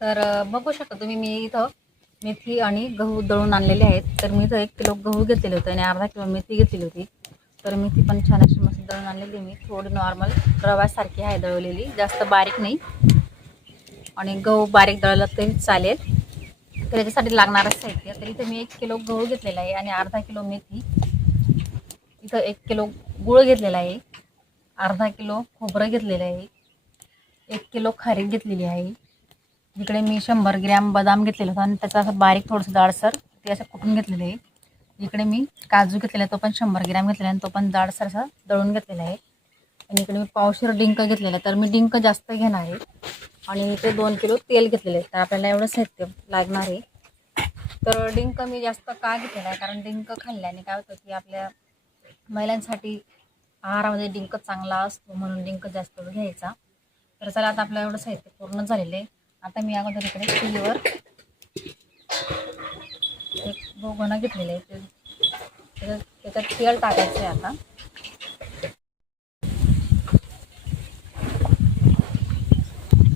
तर बघू शकता तुम्ही मी इथं मेथी आणि गहू दळून आणलेले आहेत. तर मी इथं एक किलो गहू घेतलेले होते आणि अर्धा किलो मेथी घेतलेली होती. तर मेथी पण छान अशी मस्त दळून आणलेली मी. थोडी नॉर्मल रव्यासारखी आहे दळलेली. जास्त बारीक नाही. आणि गहू बारीक दळला तरी चालेल. तर याच्यासाठी लागणारच साहित्य. तर इथं मी एक किलो गहू घेतलेला आहे आणि अर्धा किलो मेथी. इथं एक किलो गुळ घेतलेला आहे. अर्धा किलो खोबरं घेतलेलं आहे. एक किलो खारीक घेतलेली आहे. इकडे मी शंभर ग्रॅम बदाम घेतलेला होता आणि त्याचा असं बारीक थोडंसं जाडसर ते असं कुटून घेतलेलं आहे. इकडे मी काजू घेतलेला आहे तो पण शंभर ग्रॅम घेतलेला आहे आणि तो पण जाडसर असा दळून घेतलेला आहे. आणि इकडे मी पावशेर डिंक घेतलेला आहे तर मी डिंक जास्त घेणार आहे. आणि इथे दोन किलो तेल घेतलेलं आहे तर आपल्याला एवढं साहित्य लागणार आहे. तर डिंक मी जास्त का घेतलेला आहे? कारण डिंक खाल्ल्याने काय होतं की आपल्या महिलांसाठी आहारामध्ये डिंक चांगला असतो म्हणून डिंक जास्त घ्यायचा. तर चला आता आपलं एवढं साहित्य पूर्ण झालेलं आहे. आता मी अगोदर इकडे चुलीवर एक बोगोना घेतलेलं आहे. ते त्याच्यात त्याच्यात तेल टाकायचं आहे आता.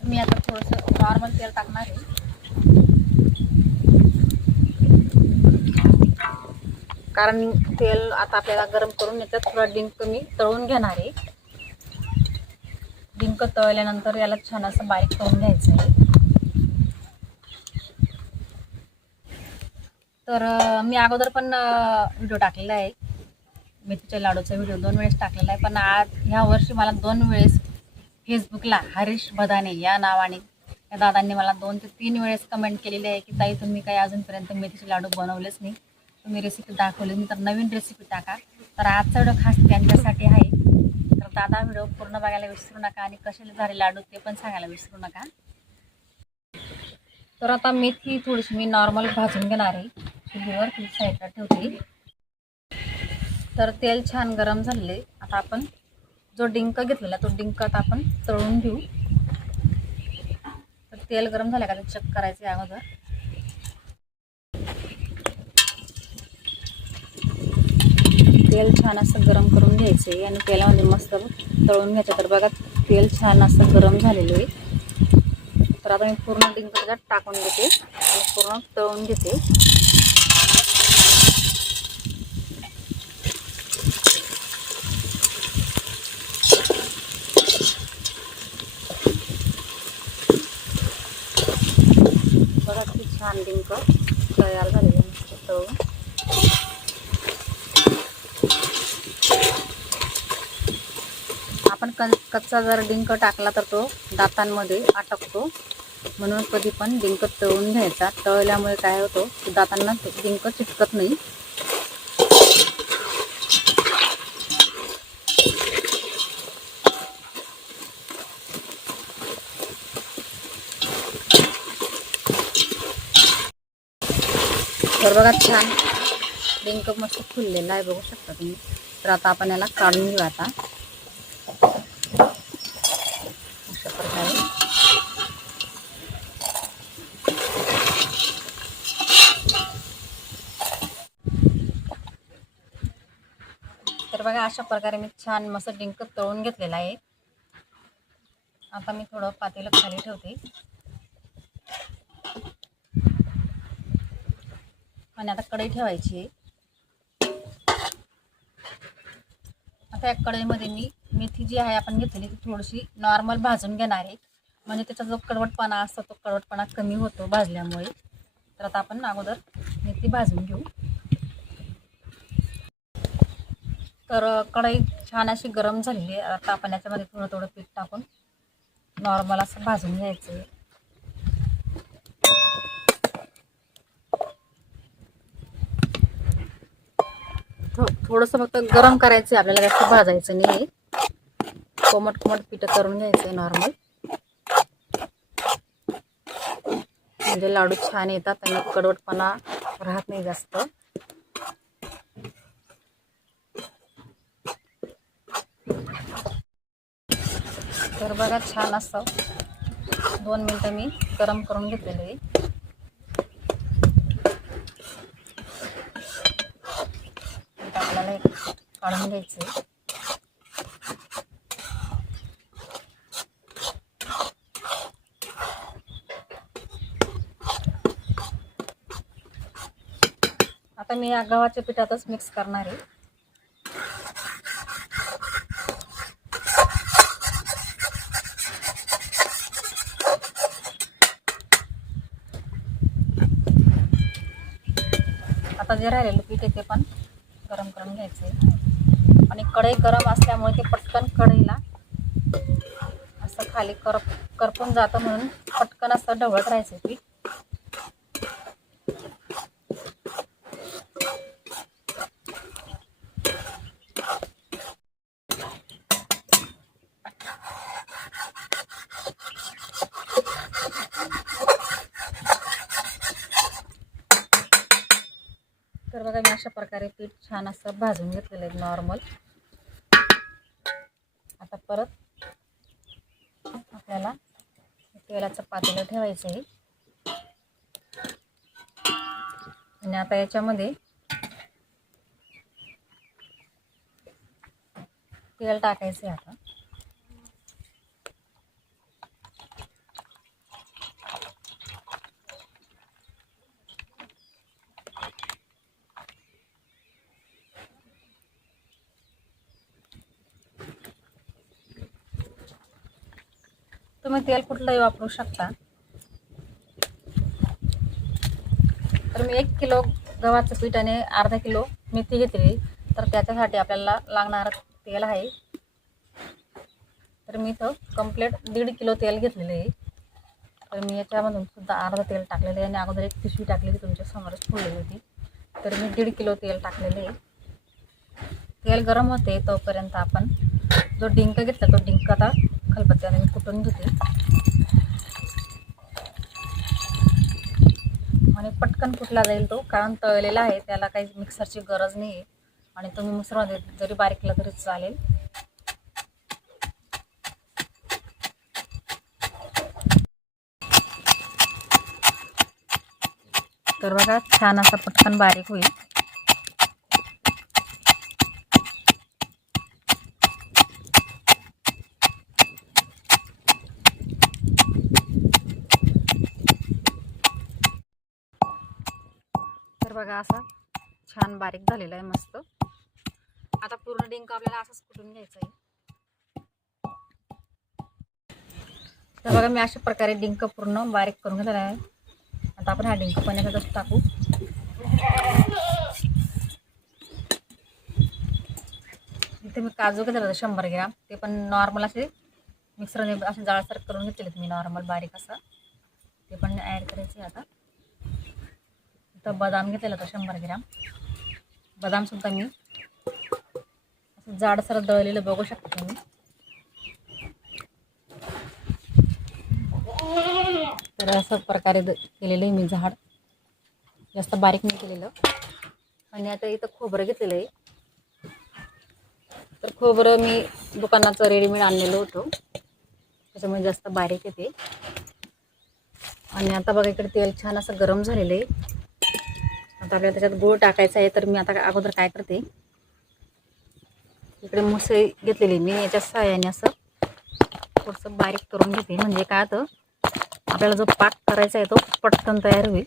मी आता थोडंसं नॉर्मल तेल टाकणार आहे. कारण तेल आता आपल्याला गरम करून याच्यात थोडा डिंक मी तळून घेणार आहे. डिंक तळल्यानंतर याला छान असं बारीक करून घ्यायचं आहे. तर मी अगोदर पण व्हिडिओ टाकलेला आहे. मेथीच्या लाडूचा व्हिडिओ दोन वेळेस टाकलेला आहे. पण आज ह्या वर्षी मला दोन वेळेस फेसबुकला हरीश बदाने या नावाने या दादांनी मला दोन ते तीन वेळेस कमेंट केलेली आहे की ताई तुम्ही काही अजूनपर्यंत मेथीचे लाडू बनवलेच नाही. तुम्ही रेसिपी दाखवली नाही तर नवीन रेसिपी टाका. तर आजचा व्हिडिओ खास त्यांच्यासाठी आहे. तर दादा व्हिडिओ पूर्ण बघायला विसरू नका आणि कसे झाले लाडू ते पण सांगायला विसरू नका. तर आता मेथी थोडीशी मी नॉर्मल भाजून घेणार आहे. चुलीवर ती साईडला ठेवते तर तेल छान गरम झालेले. आता आपण जो डिंक घेतलेला तो डिंक आता आपण तळून घेऊ. तर तेल गरम झालं का ते चेक करायचे अगोदर. तेल छान असं गरम करून घ्यायचे आणि तेलामध्ये मस्त तळून घ्यायचं. तर बघा तेल छान असं गरम झालेलं. आहे तर आता मी पूर्ण डिंक त्याच्यात टाकून घेते आणि पूर्ण तळून घेते बघा किती छान डिंक तयार झालेलं आहे मस्त तळून आपण क कच्चा जर डिंक टाकला तर तो दातांमध्ये अटकतो. म्हणून कधी पण डिंक तळून घ्यायचा. तळल्यामुळे काय होतं की दातांना डिंक चिटकत नाही. तर बघा छान. डिंक मस्त फुललेला आहे बघू शकता तुम्ही. तर आता आपण याला काढून घेऊ आता. अशा प्रकारे. तर बघा अशा प्रकारे मी छान मस्त डिंक तळून घेतलेला आहे. आता मी थोडं पातेलं खाली ठेवते. आणि आता कढई ठेवायची आहे. आता या कढईमध्ये मी मेथी जी आहे आपण घेतलेली ती थोडीशी नॉर्मल भाजून घेणार आहे. म्हणजे त्याचा जो कडवटपणा असतो तो कडवटपणा कमी होतो भाजल्यामुळे. तर आता आपण अगोदर मेथी भाजून घेऊ. तर कढई छान अशी गरम झालेली आहे. आता आपण याच्यामध्ये थोडं थोडं पीठ टाकून नॉर्मल असं भाजून घ्यायचं आहे. थोडंसं फक्त गरम करायचं आहे आपल्याला जास्त भाजायचं नाही कोमट कोमट पिठं करून घ्यायचं आहे नॉर्मल म्हणजे लाडू छान येतात आणि कडवटपणा राहत नाही जास्त. तर बघा छान असं दोन मिनटं मी गरम करून घेतलेलं आहे. काढून घ्यायचे. आता मी या गव्हाच्या पिठातच मिक्स करणार आहे. आता जे राहिलेलं पीठ आहे ते पण गरम करून घ्यायचं. आणि कढई गरम असल्यामुळे ते पटकन कढईला असं खाली कर करपून जातं म्हणून पटकन असं ढवळत राहायचं पीठ तर बघा मी अशा प्रकारे पीठ छान असं भाजून घेतलेलं आहे नॉर्मल आता परत आपल्याला तेलाचं पातेलं ठेवायचं आहे. आणि आता याच्यामध्ये तेल टाकायचं आहे आता. तुम्ही तेल कुठलंही वापरू शकता. तर मी एक किलो गव्हाचं पीठ आणि अर्धा किलो मेथी घेतली. तर त्याच्यासाठी आपल्याला लागणारं तेल आहे. तर मी इथं कंप्लीट दीड किलो तेल घेतलेलं आहे. तर मी याच्यामधून सुद्धा अर्धा तेल टाकलेलं आहे आणि अगोदर एक पिशवी टाकली तुमच्या समोरच फुललेली होती. तर मी दीड किलो तेल टाकलेलं आहे. तेल गरम होते तोपर्यंत आपण जो डिंक घेतला तो डिंक आता खलबत्त्याने मी कुटून घेते. आणि पटकन कुटला जाईल तो कारण तळलेला आहे त्याला काही मिक्सरची गरज नाही आहे आणि तुम्ही मिक्सरमध्ये जरी बारीक केला तरी चालेल. तर बघा छान असा पटकन बारीक होईल. तर बघा असा छान बारीक झालेला आहे मस्त. आता पूर्ण डिंक आपल्याला असंच कुटून घ्यायचं आहे. तर बघा मी अशा प्रकारे डिंक पूर्ण बारीक करून घेतलेला आहे. आता आपण हा डिंक पण याच्यातच टाकू. इथे मी काजू घेतला होता शंभर ग्रॅम. ते पण नॉर्मल असे मिक्सरने असे जाळसर करून घेतलेत मी नॉर्मल बारीक असं. ते पण ॲड करायचे आता. तर बदाम घेतलेला होता शंभर ग्राम. बदामसुद्धा मी असं जाडसर दळलेलं बघू शकते तुम्ही. तर असं प्रकारे केलेलं आहे मी झाड. जास्त बारीक नाही केलेलं. आणि आता इथं खोबरं घेतलेलं आहे. तर खोबरं मी दुकानाचं रेडीमेड आणलेलं होतं. त्याच्यामुळे जास्त बारीक येते. आणि आता बघा इकडे तेल छान असं गरम झालेलं आहे. आता आपल्याला त्याच्यात गुळ टाकायचा आहे तर मी आता अगोदर काय करते इकडे मुसळी घेतलेली मी याच्या सहाय्याने असं थोडंसं बारीक करून घेते. म्हणजे काय तर आपल्याला जो पाक करायचा आहे तो पटकन तयार होईल.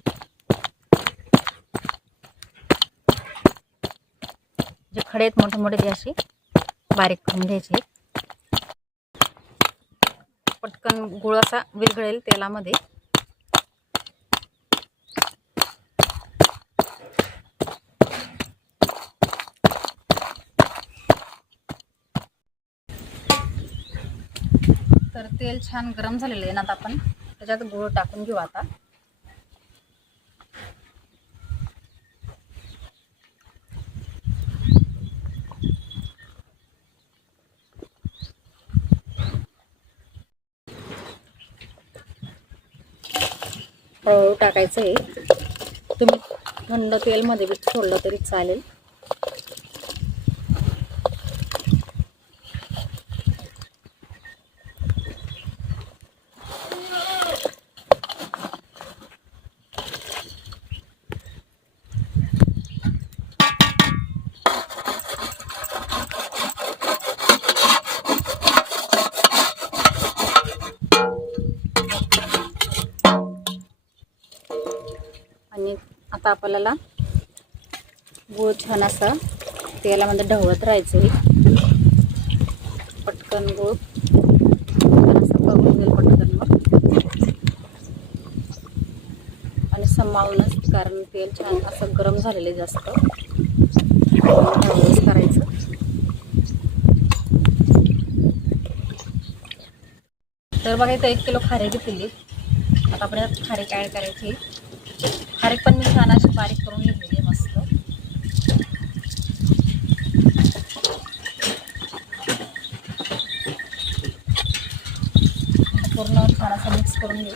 जे खडे आहेत मोठे मोठे ते असे बारीक करून घ्यायचे. पटकन गुळ असा विरघळेल तेलामध्ये. तेल छान गरम झालेलं आहे ना आता आपण. त्याच्यात गूळ टाकून घेऊ आता. हळूहळू टाकायचं आहे. तुम्ही थंड तेलमध्ये बी सोडलं तरी चालेल आणि आता आपल्याला गूळ छान असा तेलामध्ये ढवळत राहायचं पटकन गूळ. छान असा पटकन मग. आणि सांभाळूनच कारण तेल छान असं गरम झालेलं आहे जास्त. ढवळच करायचं. तर बघा इथं एक किलो खारे घेतली आता आपण खारे खारीक ॲड करायची? खारीक पण मी छान अशी बारीक करून घेतलेली आहे मस्त. पूर्ण छान असं मिक्स करून घेऊ.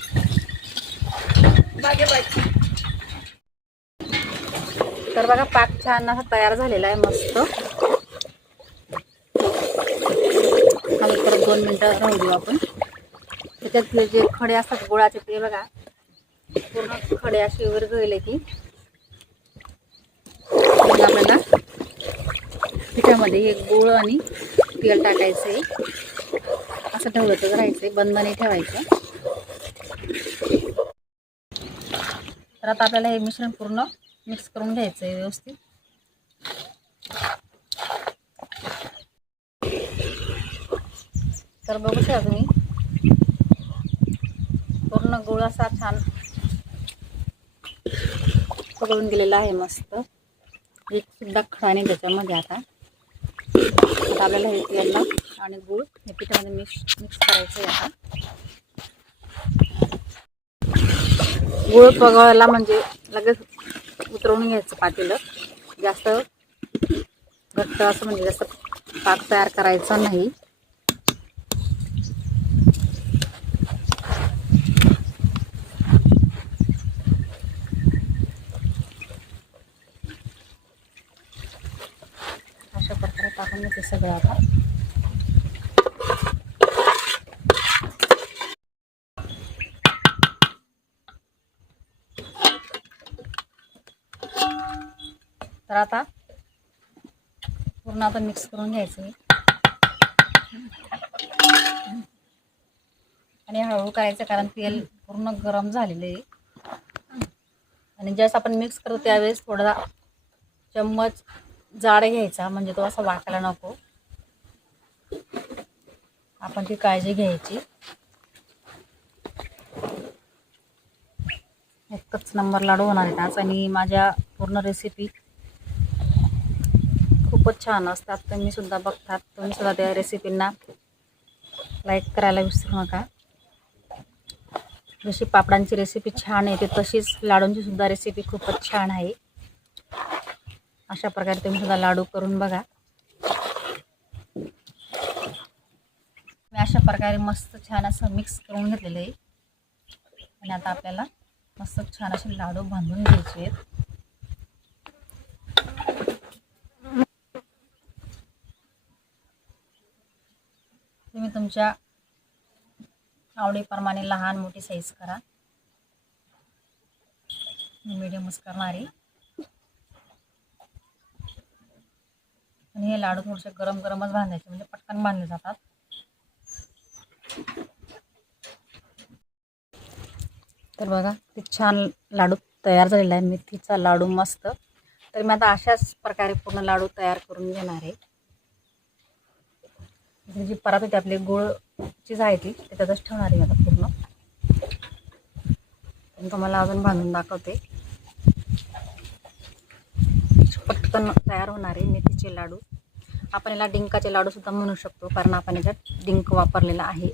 तर बघा पाक छान असा तयार झालेला आहे मस्त. खाली परत दोन मिनटं राहू देऊ आपण. त्याच्यातले जे खडे असतात गुळाचे ते बघा. पूर्ण खडे असे वर गळले की. आपल्याला पिठामध्ये हे गोळ आणि तेल टाकायचं आहे असं ठेवलंच राहायचं आहे बंद ठेवायचं. तर आता आपल्याला हे मिश्रण पूर्ण मिक्स करून घ्यायचं आहे व्यवस्थित. तर बघू शकता तुम्ही. पूर्ण गुळ असा छान पकडून गेलेला आहे मस्त. एक सुद्धा खडा नाही त्याच्यामध्ये आता. आता आपल्याला हे तेलला आणि गुळ हे पिठामध्ये मिक्स मिक्स करायचं आहे आता. गुळ पगळायला म्हणजे लगेच उतरवून घ्यायचं पातेलं. जास्त घट्ट असं म्हणजे जास्त पाक तयार करायचा नाही अशा प्रकारे टाकून घेते सगळं आता. तर आता पूर्ण आता मिक्स करून घ्यायचं आणि हळूहळू करायचं कारण तेल पूर्ण गरम झालेलं आहे. आणि ज्यावेळेस आपण मिक्स करतो त्यावेळेस थोडा चम्मच जाड घ्यायचा म्हणजे तो असा वाकायला नको. आपण ती काळजी घ्यायची. एकच नंबर लाडू होणार आहेत आज आणि माझ्या पूर्ण रेसिपी खूपच छान असतात. तुम्ही सुद्धा बघतात. तुम्ही सुद्धा त्या रेसिपींना लाईक करायला विसरू नका. जशी पापडांची रेसिपी छान येते तशीच लाडूंची सुद्धा रेसिपी खूपच छान आहे. अशा प्रकारे तुम्ही सुद्धा लाडू करून बघा. मी अशा प्रकारे मस्त छान असं मिक्स करून घेतलेलं आहे. आणि आता आपल्याला मस्त छान असे लाडू बांधून घ्यायचे आहेत. तुम्ही तुमच्या आवडीप्रमाणे लहान मोठी साईज करा. मी मिडियमच करणार आहे. आणि हे लाडू थोडेसे गरम गरमच बांधायचे म्हणजे पटकन बांधले जातात. तर बघा ते छान लाडू तयार झालेला आहे मेथीचा लाडू मस्त. तर मी आता अशाच प्रकारे पूर्ण लाडू तयार करून घेणार आहे. जी परत होती आपली गुळची आहे ती त्याच्यातच ठेवणार आहे आता पूर्ण. पण तुम्हाला अजून बांधून दाखवते. पटकन तयार होणारे मेथीचे लाडू. आपण याला डिंकाचे लाडू सुद्धा म्हणू शकतो कारण आपण याच्यात डिंक वापरलेला आहे.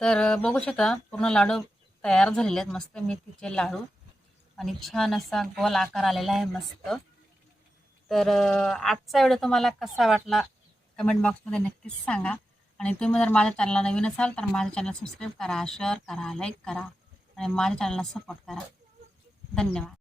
तर बघू शकता पूर्ण लाडू तयार झालेले आहेत. मस्त मेथीचे लाडू आणि छान असा गोल आकार आलेला आहे मस्त. तर आजचा व्हिडिओ तुम्हाला कसा वाटला कमेंट बॉक्समध्ये नक्कीच सांगा. आणि तुम्ही जर माझ्या चॅनलला नवीन असाल तर माझ्या चॅनल सबस्क्राईब करा शेअर करा लाईक करा आणि माझ्या चॅनलला सपोर्ट करा. धन्यवाद.